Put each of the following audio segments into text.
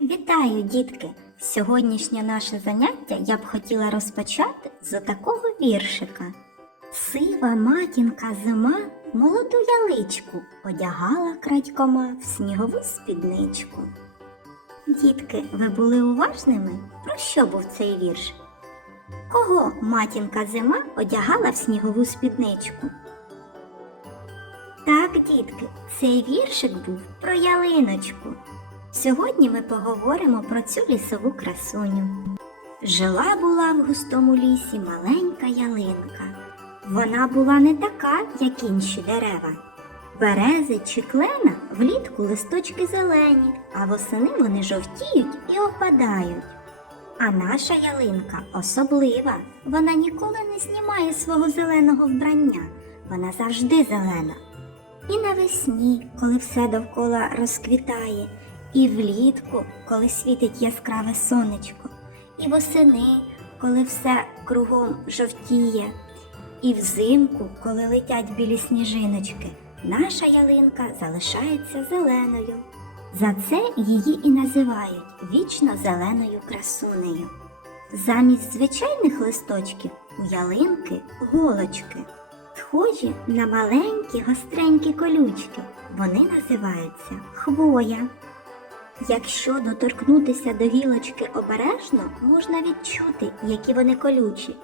Вітаю, дітки! Сьогоднішнє наше заняття я б хотіла розпочати з такого віршика. Сива матінка зима молоду яличку одягала крадькома в снігову спідничку. Дітки, ви були уважними? Про що був цей вірш? Кого матінка зима одягала в снігову спідничку? Так, дітки, цей віршик був про ялиночку. Сьогодні ми поговоримо про цю лісову красуню. Жила була в густому лісі маленька ялинка. Вона була не така, як інші дерева. Берези чи клена влітку листочки зелені, а восени вони жовтіють і опадають. А наша ялинка особлива. Вона ніколи не знімає свого зеленого вбрання. Вона завжди зелена. І навесні, коли все довкола розквітає, і влітку, коли світить яскраве сонечко, і восени, коли все кругом жовтіє, і взимку, коли летять білі сніжиночки, наша ялинка залишається зеленою. За це її і називають вічно зеленою красунею. Замість звичайних листочків у ялинки голочки, схожі на маленькі гостренькі колючки. Вони називаються хвоя. Якщо доторкнутися до гілочки обережно, можна відчути, які вони колючі.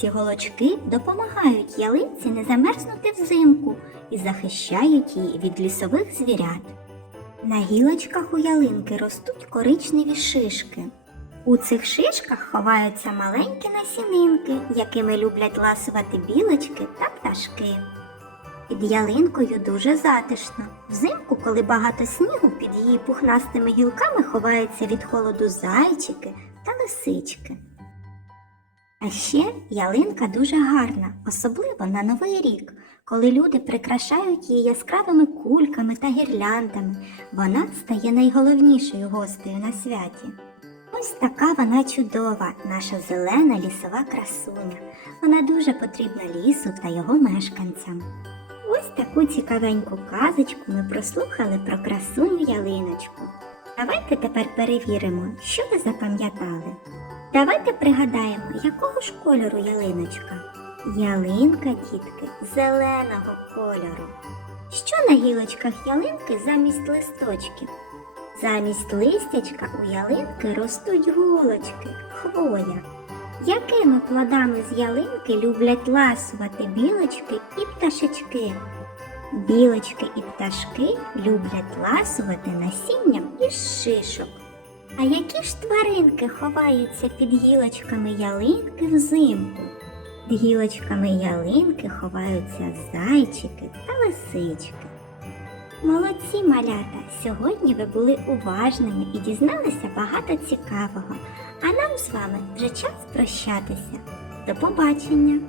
Ці голочки допомагають ялинці не замерзнути взимку і захищають її від лісових звірят. На гілочках у ялинки ростуть коричневі шишки. У цих шишках ховаються маленькі насінинки, якими люблять ласувати білочки та пташки. Під ялинкою дуже затишно. Взимку, коли багато снігу, під її пухнастими гілками ховаються від холоду зайчики та лисички. А ще ялинка дуже гарна, особливо на Новий рік, коли люди прикрашають її яскравими кульками та гірляндами. Вона стає найголовнішою гостею на святі. Ось така вона чудова, наша зелена лісова красуня. Вона дуже потрібна лісу та його мешканцям. Ось таку цікавеньку казочку ми прослухали про красуню ялиночку. Давайте тепер перевіримо, що ви запам'ятали. Давайте пригадаємо, якого ж кольору ялиночка. Ялинка, дітки, зеленого кольору. Що на гілочках ялинки замість листочків? Замість листячка у ялинки ростуть голочки, хвоя. Якими плодами з ялинки люблять ласувати білочки і пташечки? Білочки і пташки люблять ласувати насінням із шишок. А які ж тваринки ховаються під гілочками ялинки взимку? Під гілочками ялинки ховаються зайчики та лисички. Молодці малята! Сьогодні ви були уважними і дізналися багато цікавого. А нам з вами вже час прощатися. До побачення!